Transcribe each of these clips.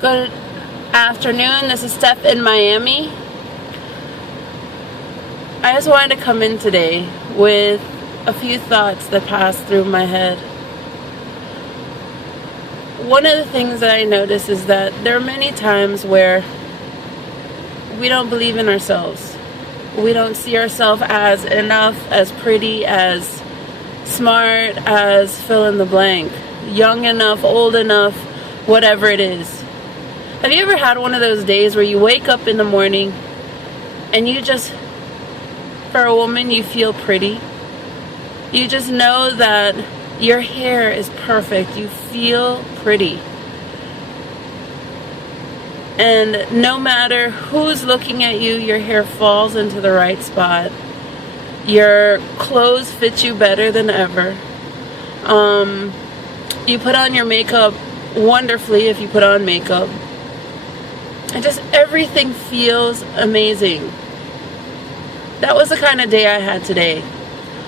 Good afternoon. This is StefinMiami. I just wanted to come in today with a few thoughts that passed through my head. One of the things that I notice is that there are many times where we don't believe in ourselves. We don't see ourselves as enough, as pretty, as smart, as fill in the blank, young enough, old enough, whatever it is. Have you ever had one of those days where you wake up in the morning and you just, for a woman, you feel pretty? You just know that your hair is perfect. You feel pretty. And no matter who's looking at you, your hair falls into the right spot. Your clothes fit you better than ever. You put on your makeup wonderfully if you put on makeup. And just everything feels amazing. That was the kind of day I had today.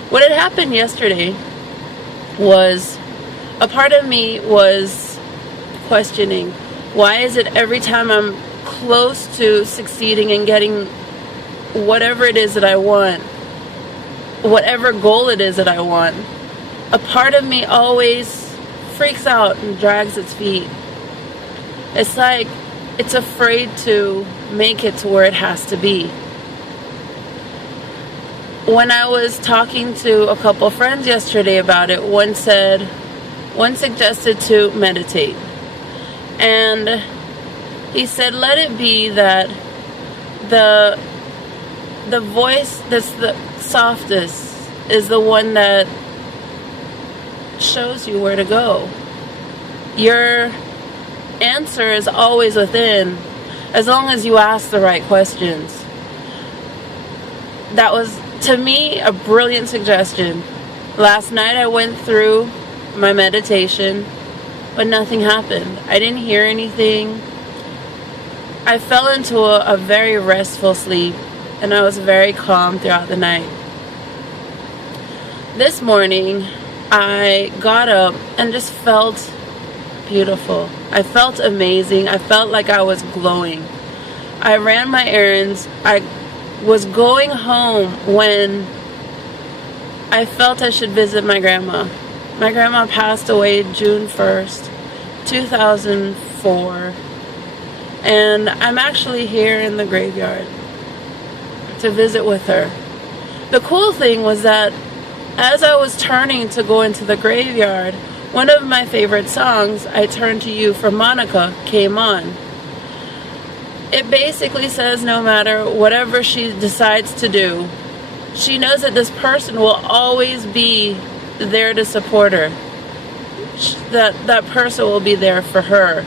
What had happened yesterday was a part of me was questioning, why is it every time I'm close to succeeding and getting whatever it is that I want, whatever goal it is that I want, a part of me always freaks out and drags its feet. It's like it's afraid to make it to where it has to be. When I was talking to a couple friends yesterday about it, one suggested to meditate. And he said, let it be that the voice that's the softest is the one that shows you where to go. Your answer is always within, as long as you ask the right questions. That was, to me, a brilliant suggestion. Last night I went through my meditation, but nothing happened. I didn't hear anything. I fell into a very restful sleep, and I was very calm throughout the night. This morning, I got up and just felt beautiful. I felt amazing. I felt like I was glowing. I ran my errands. I was going home when I felt I should visit my grandma. My grandma passed away June 1st, 2004. And I'm actually here in the graveyard to visit with her. The cool thing was that as I was turning to go into the graveyard, one of my favorite songs, I Turn to You from Monica, came on. It basically says no matter whatever she decides to do, she knows that this person will always be there to support her. That person will be there for her.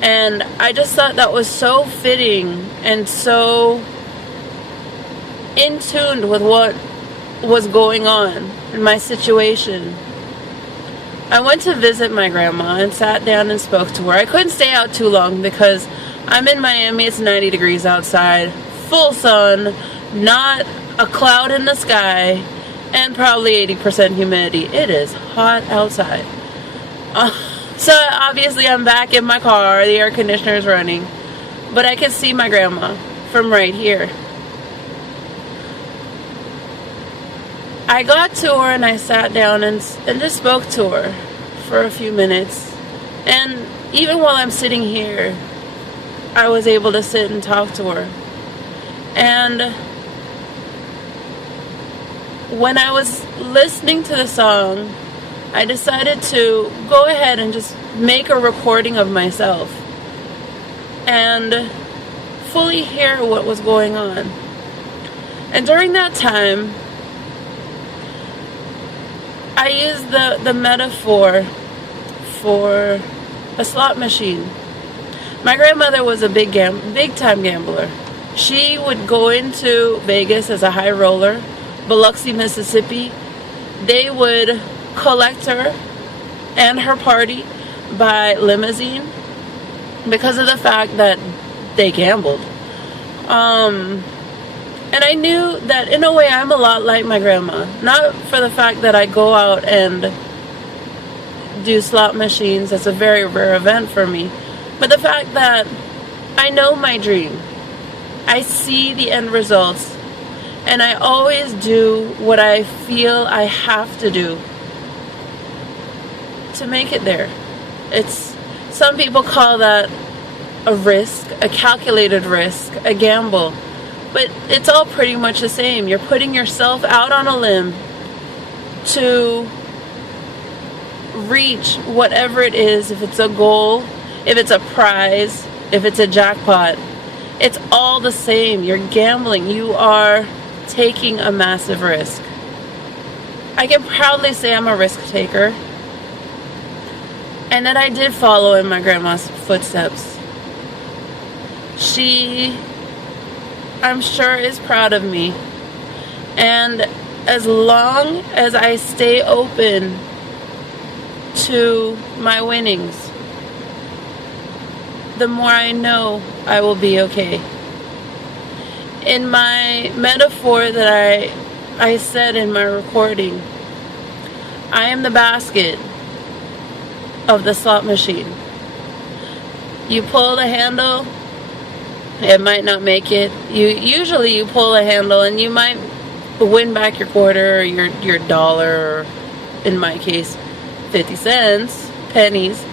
And I just thought that was so fitting and so in tune with what was going on in my situation. I went to visit my grandma and sat down and spoke to her. I couldn't stay out too long because I'm in Miami. It's 90 degrees outside, full sun, not a cloud in the sky, and probably 80% humidity. It is hot outside. So obviously I'm back in my car. The air conditioner is running, but I can see my grandma from right here. I got to her and I sat down and just spoke to her for a few minutes. And even while I'm sitting here, I was able to sit and talk to her. And when I was listening to the song, I decided to go ahead and just make a recording of myself and fully hear what was going on. And during that time, I used the metaphor for a slot machine. My grandmother was a big time gambler. She would go into Vegas as a high roller, Biloxi, Mississippi. They would collect her and her party by limousine because of the fact that they gambled. And I knew that in a way I'm a lot like my grandma. Not for the fact that I go out and do slot machines. That's a very rare event for me. But the fact that I know my dream, I see the end results, and I always do what I feel I have to do to make it there. Some people call that a risk, a calculated risk, a gamble. But it's all pretty much the same. You're putting yourself out on a limb to reach whatever it is, if it's a goal, if it's a prize, if it's a jackpot. It's all the same. You're gambling. You are taking a massive risk. I can proudly say I'm a risk taker, and that I did follow in my grandma's footsteps. She, I'm sure, is proud of me. And as long as I stay open to my winnings, the more I know I will be okay. In my metaphor that I said in my recording, I am the basket of the slot machine. You pull the handle, it might not make it. Usually you pull a handle and you might win back your quarter or your dollar, or in my case 50 cents, pennies.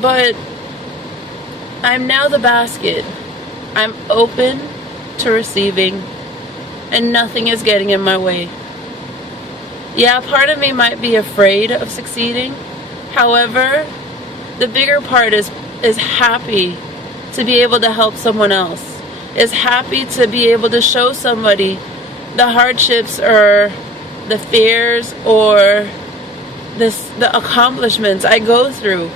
But I'm now the basket. I'm open to receiving, and nothing is getting in my way. Yeah, part of me might be afraid of succeeding. However, the bigger part is happy to be able to help someone else, is happy to be able to show somebody the hardships or the fears or the accomplishments I go through,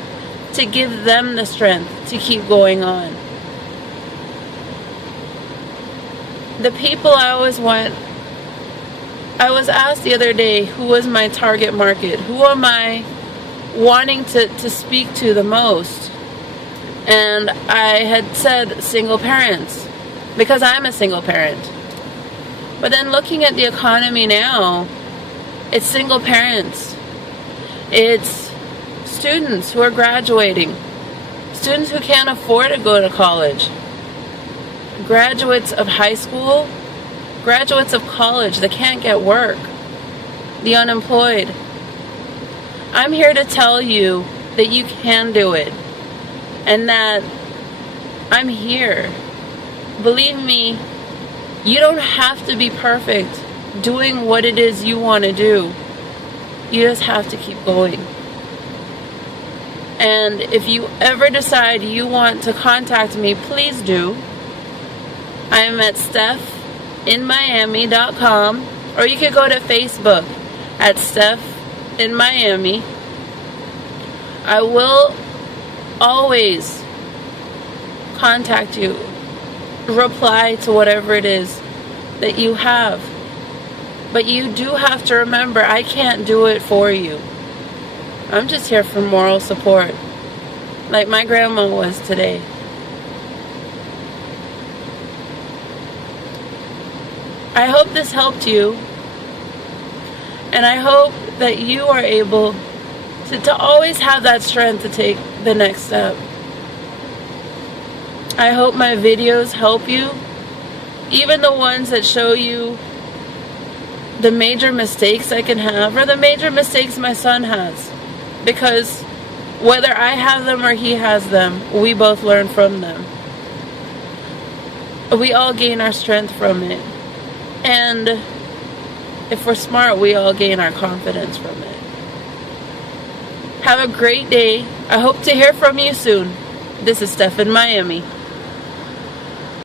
to give them the strength to keep going on. The people I always want, I was asked the other day, who was my target market? Who am I wanting to speak to the most? And I had said single parents, because I'm a single parent. But then looking at the economy now, it's single parents. It's students who are graduating. Students who can't afford to go to college. Graduates of high school. Graduates of college that can't get work. The unemployed. I'm here to tell you that you can do it. And that I'm here. Believe me, you don't have to be perfect doing what it is you want to do. You just have to keep going. And if you ever decide you want to contact me, please do. I am at StefinMiami.com, or you could go to Facebook at StefinMiami. I will always contact you, reply to whatever it is that you have. But you do have to remember, I can't do it for you. I'm just here for moral support, like my grandma was today. I hope this helped you, and I hope that you are able to always have that strength to take the next step. I hope my videos help you, even the ones that show you the major mistakes I can have, or the major mistakes my son has. Because whether I have them or he has them, we both learn from them. We all gain our strength from it. And if we're smart, we all gain our confidence from it. Have a great day. I hope to hear from you soon. This is StefinMiami.